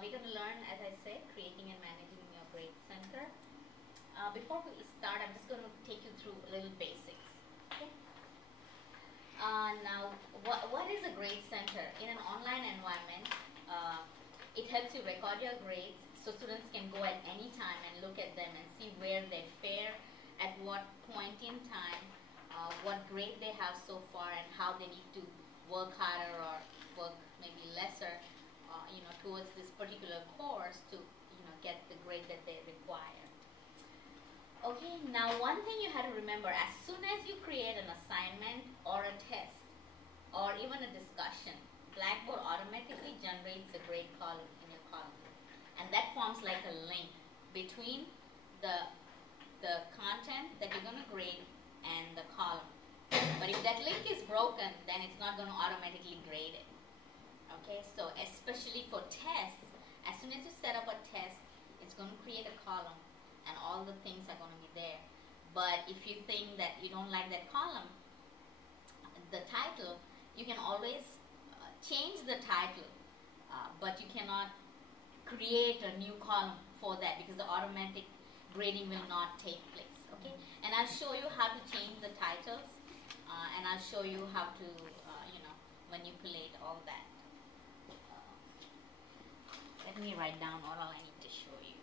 we're going to learn, as I said, creating and managing your grade center. Before we start, I'm just going to take you through a little basics. Okay. Now, what is a grade center? In an online environment, it helps you record your grades so students can go at any time and look at them and see where they fare, at what point in time, what grade they have so far, and how they need to work harder or work maybe lesser, towards this particular course to, get the grade that they require. Okay, now one thing you have to remember, as soon as you create an assignment or a test or even a discussion, Blackboard automatically generates a grade column in your column. And that forms like a link between the content that you're going to grade and the column. But if that link is broken, then it's not going to automatically grade it. Okay, so especially for tests, as soon as you set up a test, it's going to create a column and all the things are going to be there. But if you think that you don't like that column, the title, you can always change the title, but you cannot create a new column for that because the automatic grading will not take place. Okay, and I'll show you how to change the titles, and I'll show you how to manipulate all that. Let me write down all I need to show you.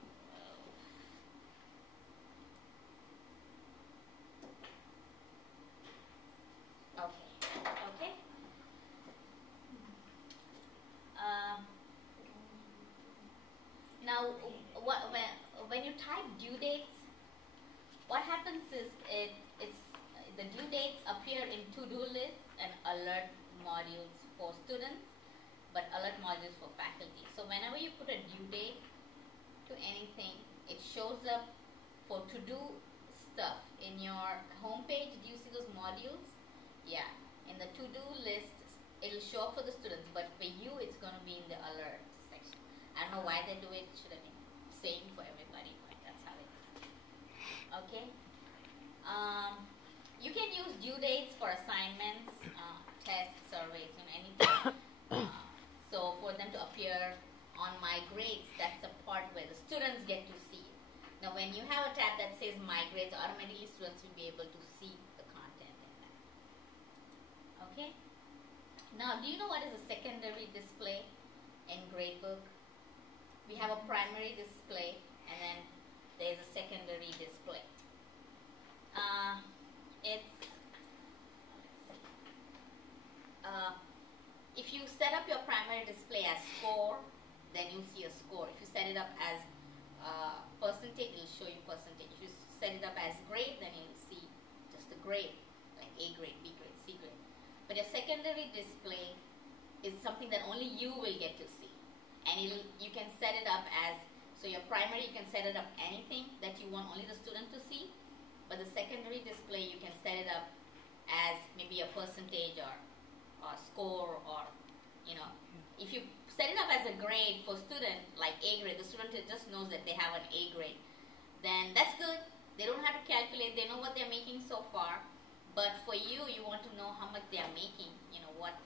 Okay. Now, when you type due dates, what happens is the due dates appear in to-do lists and alert modules for students, but alert modules for faculty. So whenever you put a due date to anything, it shows up for to-do stuff in your home page. Do you see those modules? Yeah, in the to-do list, it'll show up for the students, but for you, it's going to be in the alert section. I don't know why they do it. It should have been same for everybody, but that's how it is. Okay. You can use due dates for assignments, tests, surveys, anything. So for them to appear on my grades, that's the part where the students get to see it. Now when you have a tab that says my grades, automatically students will be able to see the content in that. Okay? Now, do you know what is a secondary display in Gradebook? We have a primary display and then there's a secondary display. If you set up your primary display as score, then you see a score. If you set it up as percentage, it will show you percentage. If you set it up as grade, then you'll see just the grade, like A grade, B grade, C grade. But your secondary display is something that only you will get to see. And you can set it up as, so your primary, you can set it up anything that you want only the student to see. But the secondary display, you can set it up as maybe a percentage or score, or if you set it up as a grade for student, like A grade, the student just knows that they have an A grade, then that's good. They don't have to calculate, they know what they're making so far. But for you, you want to know how much they are making, what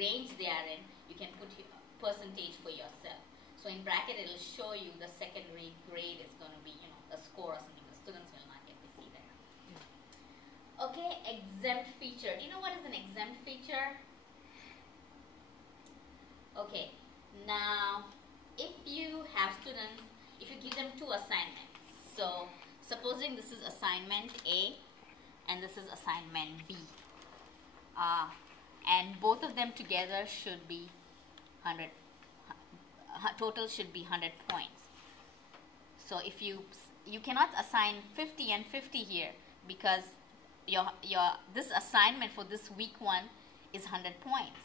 range they are in. You can put percentage for yourself. So in bracket, it'll show you the secondary grade is going to be, a score or something. The students will not get to see that. Okay, exempt feature. Do you know what is an exempt feature? Okay, now if you have students, if you give them two assignments, so supposing this is assignment A and this is assignment B, and both of them together should be 100, total should be 100 points. So if you cannot assign 50 and 50 here because this assignment for this week one is 100 points.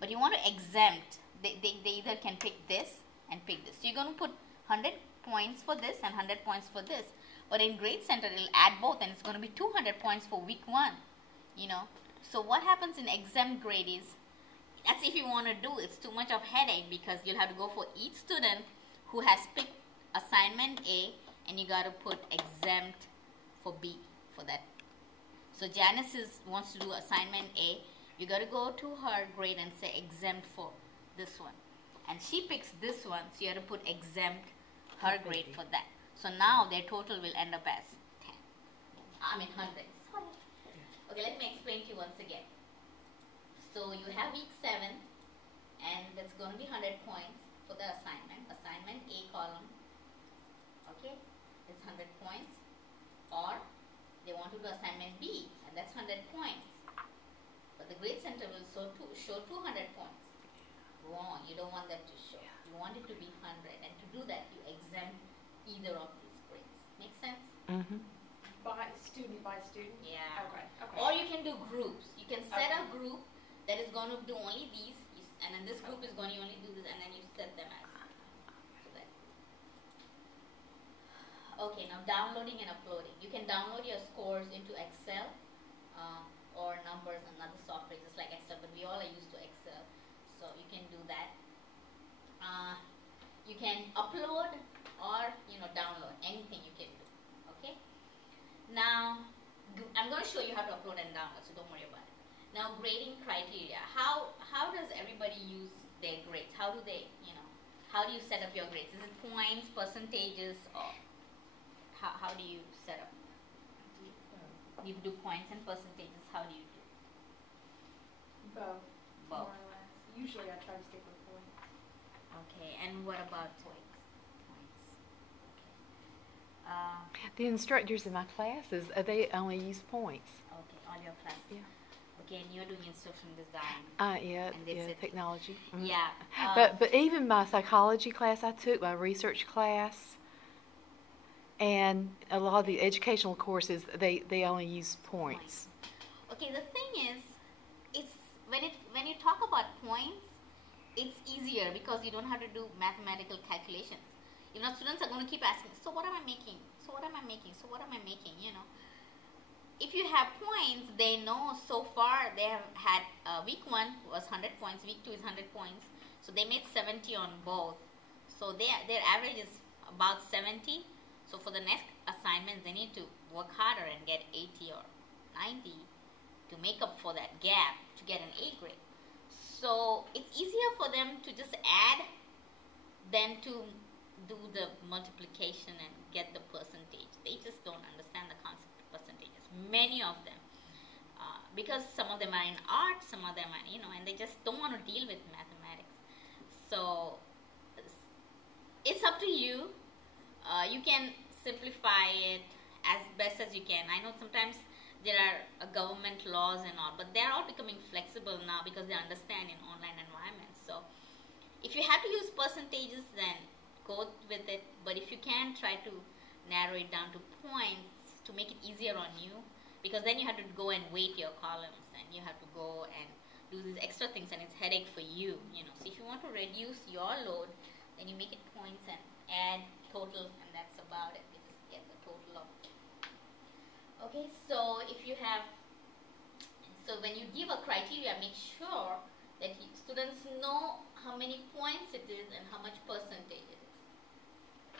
But you want to exempt, they either can pick this and pick this. So you're going to put 100 points for this and 100 points for this. But in Grade Center, it'll add both and it's going to be 200 points for week one. So what happens in exempt grade is, that's if you want to do, it's too much of headache because you'll have to go for each student who has picked assignment A and you got to put exempt for B for that. So Janice wants to do assignment A. You got to go to her grade and say exempt for this one. and she picks this one, so you have to put exempt her grade for that. So now their total will end up as 10. I mean 100. Sorry. Okay, let me explain to you once again. So you have week 7, and that's going to be 100 points for the assignment. Assignment A column. Okay, it's 100 points. Or they want to do assignment B, and that's 100 points. But the grade center will show 200 points. Wrong, you don't want that to show. You want it to be 100, and to do that you exempt either of these grades. Make sense? Mm-hmm. By student? Yeah. Okay. Or you can do groups. You can set a group that is going to do only these, and then this group is going to only do this, and then you set them as so that. Okay, now downloading and uploading. You can download your scores into Excel or Numbers and other software just like Excel, but we all are used to Excel, so you can do that. You can upload or download, anything you can do. Okay. Now I'm going to show you how to upload and download, so don't worry about it. Now grading criteria. How does everybody use their grades? How do they, how do you set up your grades? Is it points, percentages, or how do you set up? You do points and percentages. How do you do? Both. Both. More or less. Usually I try to stick with points. Okay, and what about points? The instructors in my classes, they only use points. Okay, all your classes. Yeah. Okay, and you're doing instruction design. Yeah, technology. Mm-hmm. Yeah. But even my psychology class I took, my research class, and a lot of the educational courses, they only use points. Okay, the thing is, it's when you talk about points, it's easier because you don't have to do mathematical calculations. Students are going to keep asking, so what am I making? So what am I making? So what am I making? If you have points, they know so far they have had week 1 was 100 points, week 2 is 100 points, so they made 70 on both. So their average is about 70. So for the next assignments, they need to work harder and get 80 or 90 to make up for that gap to get an A grade. So it's easier for them to just add than to do the multiplication and get the percentage. They just don't understand the concept of percentages. Many of them. Because some of them are in art, some of them are, and they just don't want to deal with mathematics. So it's up to you. You can simplify it as best as you can. I know sometimes there are government laws and all, but they're all becoming flexible now because they understand in online environments. So if you have to use percentages, then go with it. But if you can, try to narrow it down to points to make it easier on you, because then you have to go and weight your columns, and you have to go and do these extra things, and it's headache for you. So if you want to reduce your load, then you make it points and add total, and that's about it. You just get the total of it. Okay, so when you give a criteria, make sure that students know how many points it is and how much percentage it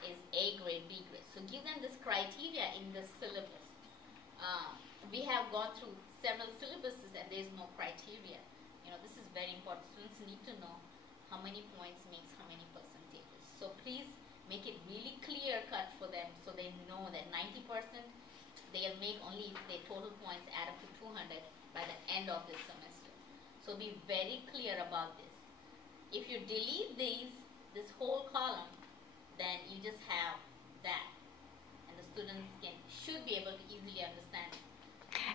is A grade, B grade. So give them this criteria in the syllabus. We have gone through several syllabuses and there is no criteria. This is very important. Students need to know how many points makes how many percentages. So please make it really clear cut for them so they know that 90% they'll make only if their total points add up to 200 by the end of this semester. So be very clear about this. If you delete this whole column, then you just have that, and the students should be able to easily understand it.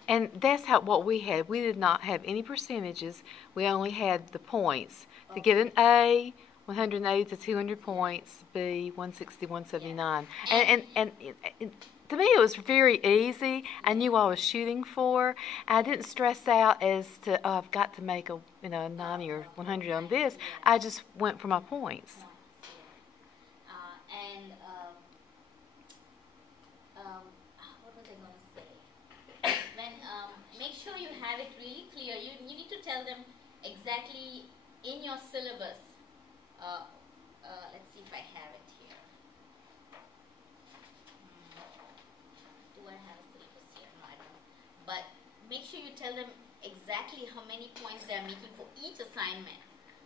And that's what we had. We did not have any percentages. We only had the points. To get an A, 180 to 200 points. B, 160, 179. Yeah. And to me, it was very easy. I knew what I was shooting for. I didn't stress out as to, I've got to make a 90 or 100 on this. I just went for my points. What was I going to say? Make sure you have it really clear. You need to tell them exactly in your syllabus. Let's see if I have it here. Do I have a syllabus here? No, I don't. But make sure you tell them exactly how many points they are making for each assignment.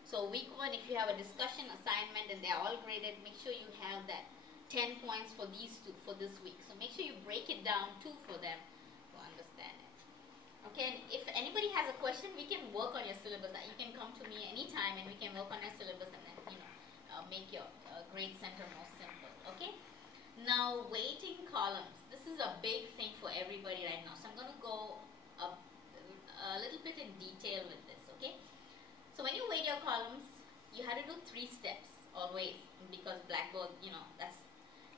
So week 1, if you have a discussion assignment and they're all graded, make sure you have that 10 points for these two for this week. So make sure you break it down too for them to understand it. Okay, and if anybody has a question, we can work on your syllabus. You can come to me anytime and we can work on your syllabus and then, make your grade center more simple. Okay, now weighting columns. This is a big thing for everybody right now. So I'm going to go a little bit in detail with this. Okay, so when you weight your columns, you have to do 3 steps always, because Blackboard,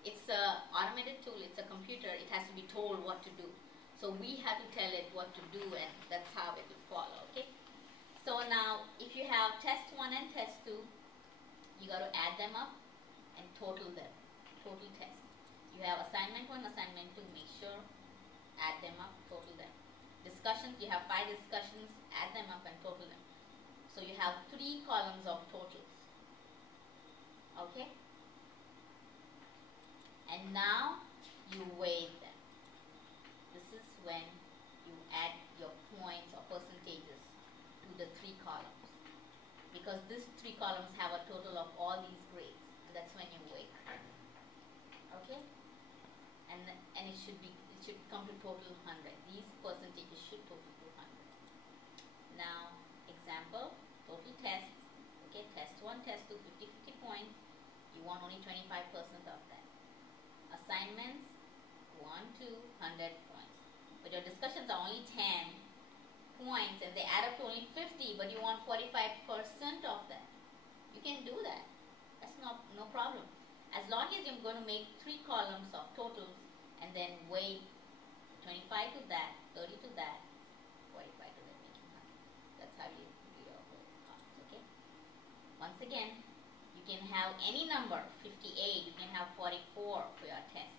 it's a automated tool, it's a computer, it has to be told what to do. So we have to tell it what to do, and that's how it will follow. Okay, so now if you have test 1 and test 2, you got to add them up and total them, total test. You have assignment 1, assignment 2, make sure, add them up, total them. Discussions, you have 5 discussions, add them up and total them. So you have 3 columns of totals. Okay? And now you weigh them. This is when you add your points or percentages to the 3 columns. Because these 3 columns have a total of all these grades. And that's when you weigh. Okay? And it should come to total 100. These percentages should total to 100. Now, example, total tests. Okay, test 1, test 2, 50 points. You want only 25% of that. Assignments, 1, 2, 100 points. But your discussions are only 10 points and they add up to only 50, but you want 45% of that. You can do that. That's no problem. As long as you're going to make 3 columns of totals and then weigh 25 to that, 30 to that, 45 to that, making 100. That's how you do your whole columns. Okay. Once again, you can have any number, 58, you can have 44 for your test,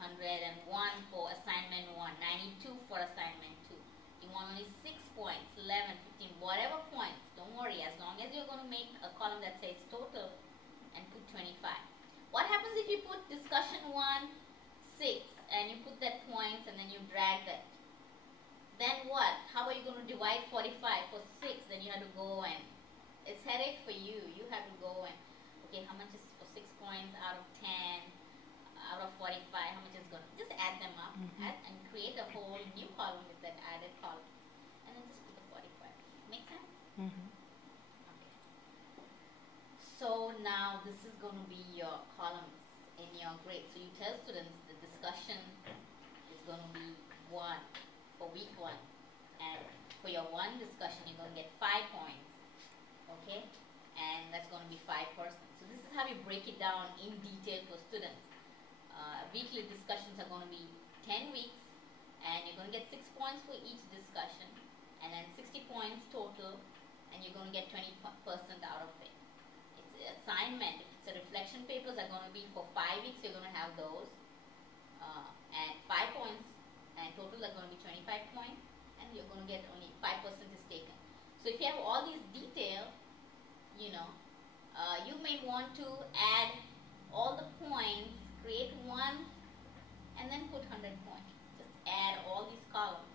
101 for assignment 1, 92 for assignment 2. You want only 6 points, 11, 15, whatever points, don't worry, as long as you're going to make a column that says total and put 25. What happens if you put discussion 1, 6, and you put that points and then you drag that? Then what? How are you going to divide 45 for 6? Then you have to go and it's headache for you. You have to go and, okay, how much is for 6 points out of 10, out of 45, how much is going to, just add them up add, and create a whole new column with that added column. And then just put the 45. Make sense? Okay. So now this is going to be your columns in your grade. So you tell students the discussion is going to be 1 for week 1. And for your 1 discussion, you're going to get 5 points. Okay, and that's going to be 5%. So this is how you break it down in detail for students. Weekly discussions are going to be 10 weeks, and you're going to get 6 points for each discussion, and then 60 points total, and you're going to get 20% out of it. It's assignment. If it's a reflection papers are going to be for 5 weeks, you're going to have those, and 5 points, and total are going to be 25 points, and you're going to get only 5% is taken. So if you have all these detail, you may want to add all the points, create 1, and then put 100 points. Just add all these columns.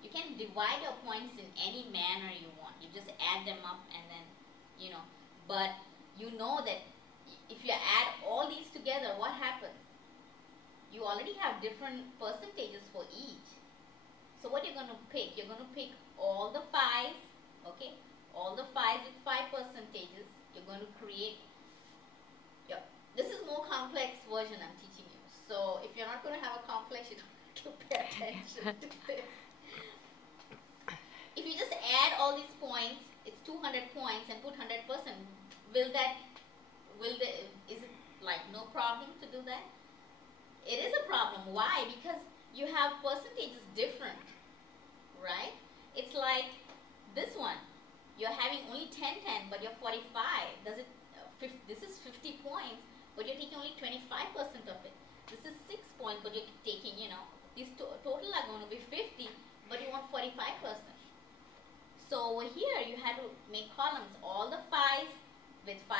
You can divide your points in any manner you want. You just add them up and then, but you know that if you add all these together, what happens? You already have different percentages for each. So what you're going to pick? You're going to pick all the 5s, okay? All the 5s with 5 percentages. You're going to create this is more complex version I'm teaching you. So if you're not going to have a complex, you don't have to pay attention to this. If you just add all these points, it's 200 points and put 100%, is it like no problem to do that? It is a problem. Why? Because you have percentages different, right? It's like this one. You're having only 10, but you're 45. This is 50 points, but you're taking only 25% of it. This is 6 points, but you're taking, these total are going to be 50, but you want 45%. So over here, you have to make columns. All the 5s with 5%.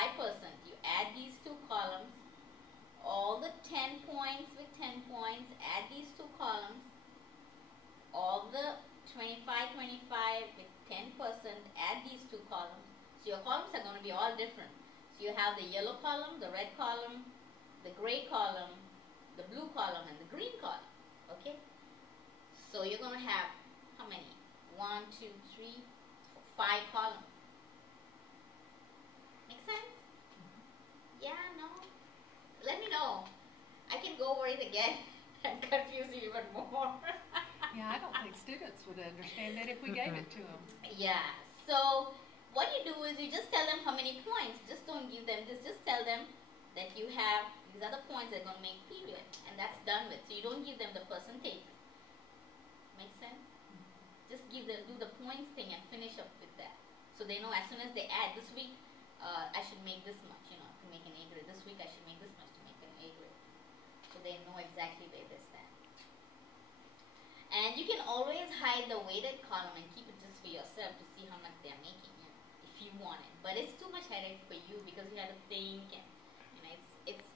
You add these 2 columns. All the 10 points with 10 points. Add these 2 columns. All the 25 with 10 10%, add these two columns. So your columns are going to be all different. So you have the yellow column, the red column, the gray column, the blue column, and the green column. Okay? So you're going to have how many? 1, 2, 3, 4, 5 columns. Make sense? Yeah, no? Let me know. I can go over it again and confuse you even more. Yeah, I don't think students would understand that if we gave it to them. Yeah. So what you do is you just tell them how many points. Just don't give them this. Just tell them that you have these are the points they're going to make period, and that's done with. So you don't give them the percentage. Make sense? Just do the points thing and finish up with that. So they know as soon as they add this week, I should make this much, to make an A grade. This week I should make this much to make an A grade. So they know exactly where they stand. And you can always hide the weighted column and keep it just for yourself to see how much they're making, if you want it. But it's too much headache for you because you have to think, and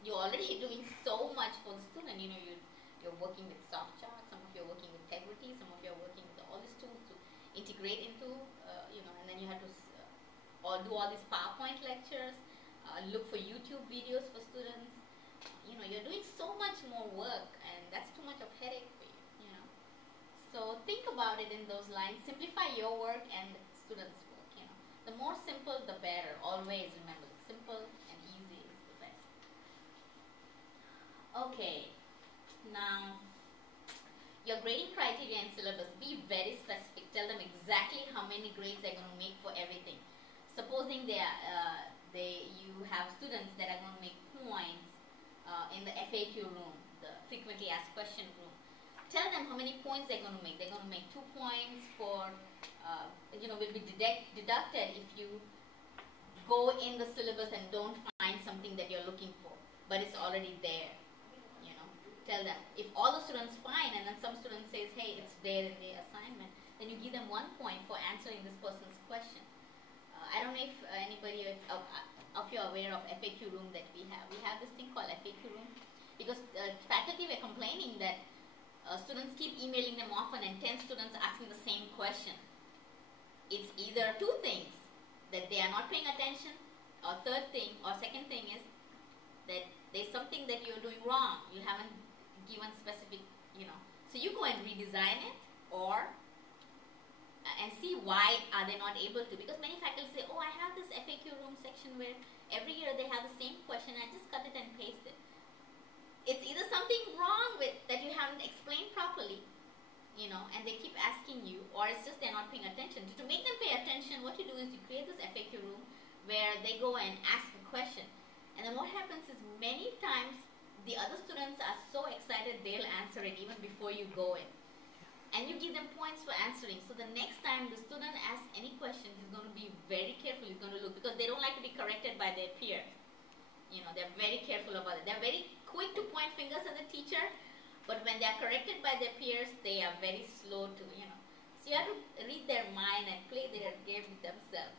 you're already doing so much for the student. You're working with soft charts. Some of you are working with integrity. Some of you are working with all these tools to integrate into, and then you have to do all these PowerPoint lectures. Look for YouTube videos for students. You're doing so much more work, and that's too much of headache for you. So think about it in those lines. Simplify your work and the students' work. The more simple, the better. Always remember, simple and easy is the best. Okay. Now, your grading criteria and syllabus. Be very specific. Tell them exactly how many grades they're going to make for everything. Supposing you have students that are going to make points in the FAQ room, the frequently asked question room. Tell them how many points they're going to make. They're going to make 2 points for, will be deducted if you go in the syllabus and don't find something that you're looking for, but it's already there. Tell them. If all the students find and then some student says, hey, it's there in the assignment, then you give them 1 point for answering this person's question. I don't know if anybody of you are aware of FAQ room that we have. We have this thing called FAQ room because faculty were complaining that students keep emailing them often and 10 students asking the same question. It's either 2 things, that they are not paying attention, or second thing is that there's something that you're doing wrong. You haven't given specific, So you go and redesign it and see why are they not able to. Because many faculty say, oh, I have this FAQ room section where every year they have the same question. I just cut it and paste it. It's either something wrong with that you haven't explained properly, and they keep asking you, or it's just they're not paying attention. To make them pay attention, what you do is you create this FAQ room where they go and ask a question. And then what happens is many times the other students are so excited they'll answer it even before you go in. And you give them points for answering. So the next time the student asks any question, he's going to be very careful. He's going to look, because they don't like to be corrected by their peers. They're very careful about it. They're very quick to point fingers at the teacher, but when they're corrected by their peers, they are very slow to, So you have to read their mind and play their game with themselves,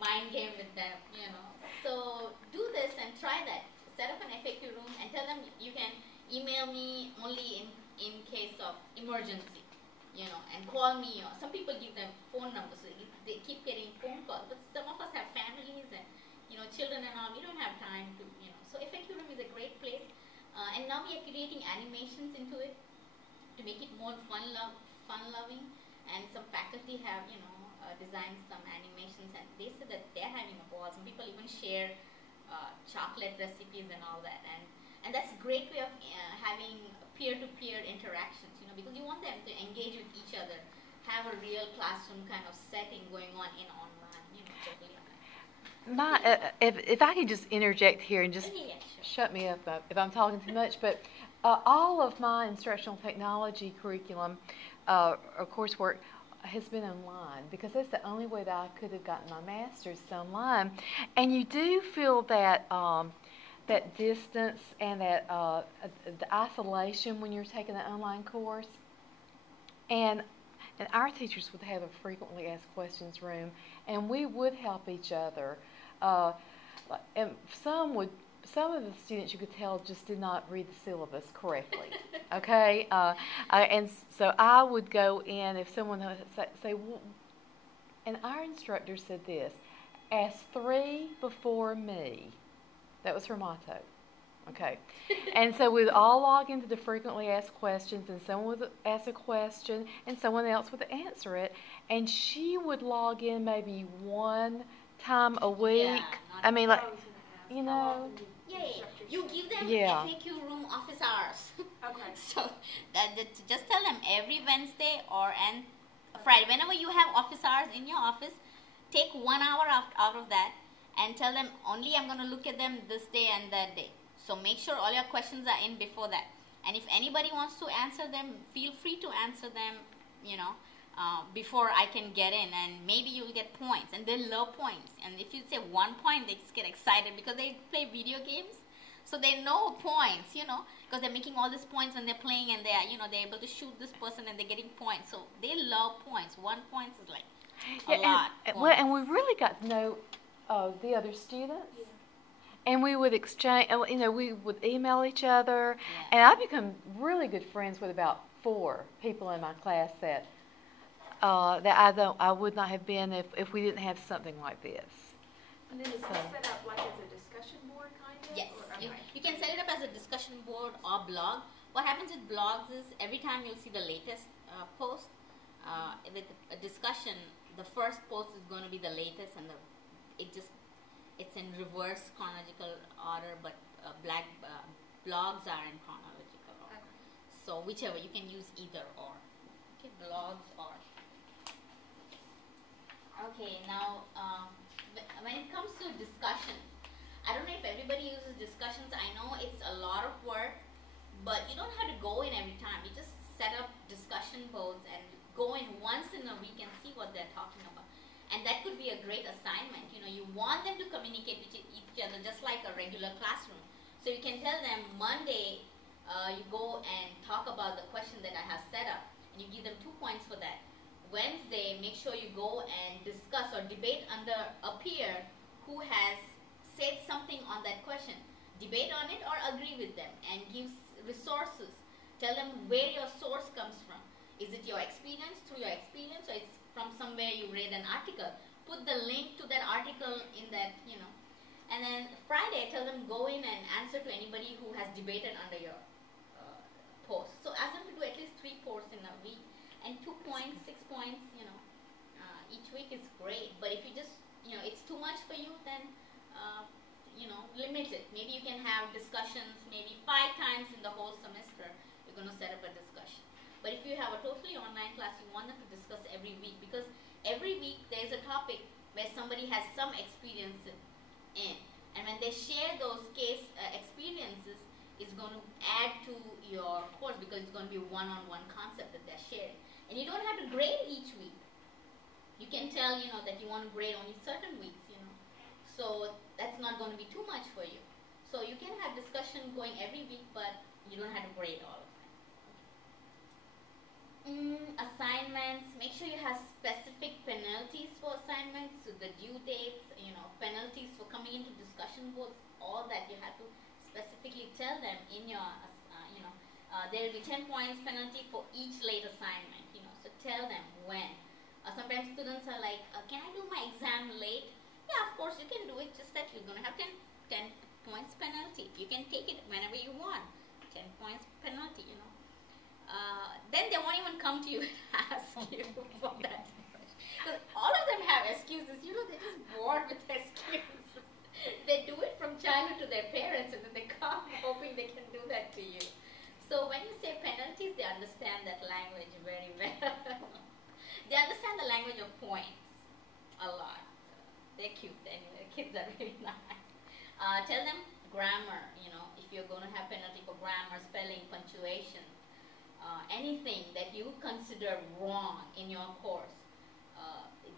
Mind game with them, So do this and try that. Set up an FAQ room and tell them you can email me only in case of emergency, and call me. Or some people give them phone numbers, so they keep getting phone calls. But some of us have families and children and all. We don't have time to, So FAQ room is a great place, and now we are creating animations into it to make it more fun-loving. And some faculty have designed some animations, and they said that they're having a ball. Some people even share chocolate recipes and all that, and that's a great way of having peer-to-peer interactions, because you want them to engage with each other, have a real classroom kind of setting going on in online, totally online. If I could just interject here and just Yeah, sure. shut me up if I'm talking too much, but all of my instructional technology curriculum or coursework has been online, because that's the only way that I could have gotten my master's online. And you do feel that that distance and that the isolation when you're taking an online course. And our teachers would have a frequently asked questions room, and we would help each other. And some would some of the students you could tell just did not read the syllabus correctly. Okay, and so I would go in if someone would say, well, and our instructor said this: ask 3 before me. That was her motto. Okay, and so we'd all log into the frequently asked questions, and someone would ask a question, and someone else would answer it, and she would log in maybe 1 time a week. Yeah, I mean, like, I was gonna ask, you how know. often do Yeah, instructors you say? give them Yeah. FAQ room office hours. Okay. So just tell them every Wednesday and Friday, whenever you have office hours in your office, take 1 hour out of that and tell them only I'm going to look at them this day and that day. So make sure all your questions are in before that. And if anybody wants to answer them, feel free to answer them, before I can get in, and maybe you'll get points. And they love points. And if you say 1 point, they just get excited because they play video games. So they know points, because they're making all these points when they're playing, and they're able to shoot this person and they're getting points. So they love points. 1 point is like a lot. And we really got to know the other students. Yeah. And we would exchange, we would email each other. Yeah. And I've become really good friends with about 4 people in my class that I would not have been if we didn't have something like this. And then is this set up like as a discussion board kind of? Yes, Or, you, okay. you can set it up as a discussion board or blog. What happens with blogs is every time you'll see the latest post with a discussion, the first post is going to be the latest, and it's in reverse chronological order, but blogs are in chronological order. Okay. So whichever, you can use either or. Okay, blogs or. Okay, now when it comes to discussions, I don't know if everybody uses discussions. I know it's a lot of work, but you don't have to go in every time. You just set up discussion boards and go in once in a week and see what they're talking about. And that could be a great assignment. You want them to communicate with each other just like a regular classroom. So you can tell them Monday, you go and talk about the question that I have set up, and you give them 2 points for that. Wednesday, make sure you go and discuss or debate under a peer who has said something on that question. Debate on it or agree with them, and give resources. Tell them where your source comes from. Is it your experience, through your experience, or it's from somewhere you read an article? Put the link to that article in that, And then Friday, tell them go in and answer to anybody who has debated under your post. So ask them to do at least 3 posts in a week, and 2 points, 6 points, each week is great. But if you just, it's too much for you, then, limit it. Maybe you can have discussions maybe 5 times in the whole semester. You're going to set up a discussion. But if you have a totally online class, you want them to discuss every week, because every week there's a topic where somebody has some experience in. And when they share those case experiences, it's going to add to your course, because it's going to be a one-on-one concept that they're sharing. And you don't have to grade each week. You can tell, that you want to grade only certain weeks, So that's not going to be too much for you. So you can have discussion going every week, but you don't have to grade all of them. Assignments, make sure you have specific penalties for assignments, so the due dates, penalties for coming into discussion boards, all that you have to specifically tell them in your, there will be 10 points penalty for each late assignment, so tell them when. Sometimes students are like, can I do my exam late? Yeah, of course you can do it, just that you're going to have 10 points penalty. You can take it whenever you want, 10 points penalty, Then they won't even come to you and ask you for that. Because all of them have excuses, they're just bored with excuses. They do it from childhood to their parents, and then they come hoping they can do that to you. So when you say penalties, they understand that language very well. They understand the language of points a lot. They're cute anyway. The kids are really nice. Tell them grammar, if you're going to have penalty for grammar, spelling, punctuation, anything that you consider wrong in your course,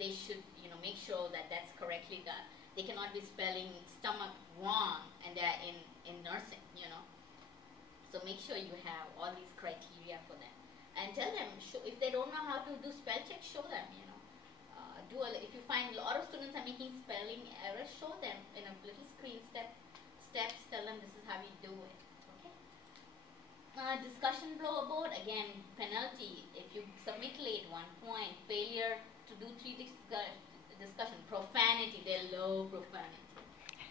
they should, make sure that that's correctly done. They cannot be spelling stomach wrong and they're in nursing, So make sure you have all these criteria for them. And tell them, if they don't know how to do spell check, show them, if you find a lot of students are making spelling errors, show them in a little screen step steps, tell them this is how you do it. Okay. Discussion board, again, penalty. If you submit late, 1 point. Failure to do 3 discussion. Profanity, they love profanity.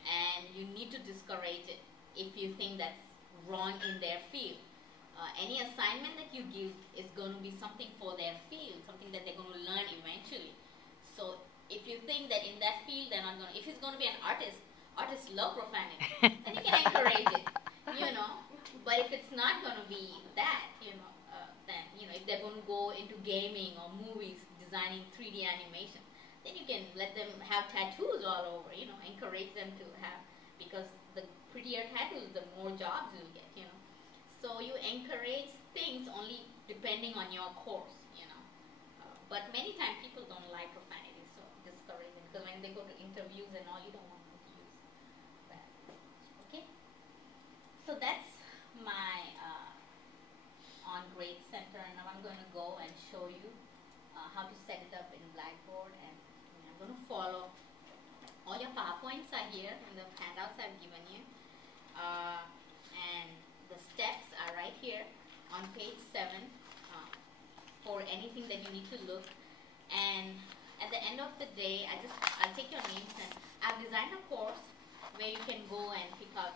And you need to discourage it if you think that's wrong in their field. Any assignment that you give is going to be something for their field, something that they're going to learn eventually. So if you think that in that field they're not going to, if it's going to be an artist, artists love profanity, then you can encourage it, you know. But if it's not going to be that, then, if they're going to go into gaming or movies, designing 3D animation, then you can let them have tattoos all over, encourage them to have, because the prettier tattoos, the more jobs you'll get, So you encourage things only depending on your course, but many times people don't like profanity, so discourage them, because when they go to interviews and all, you don't want them to use that. Okay? So that's my on Grade Center, and now I'm going to go and show you how to set it up in Blackboard, and I'm going to follow. All your PowerPoints are here in the handouts I've given you, and the steps are right here on page 7 for anything that you need to look. And at the end of the day, I'll take your names, and I've designed a course where you can go and pick up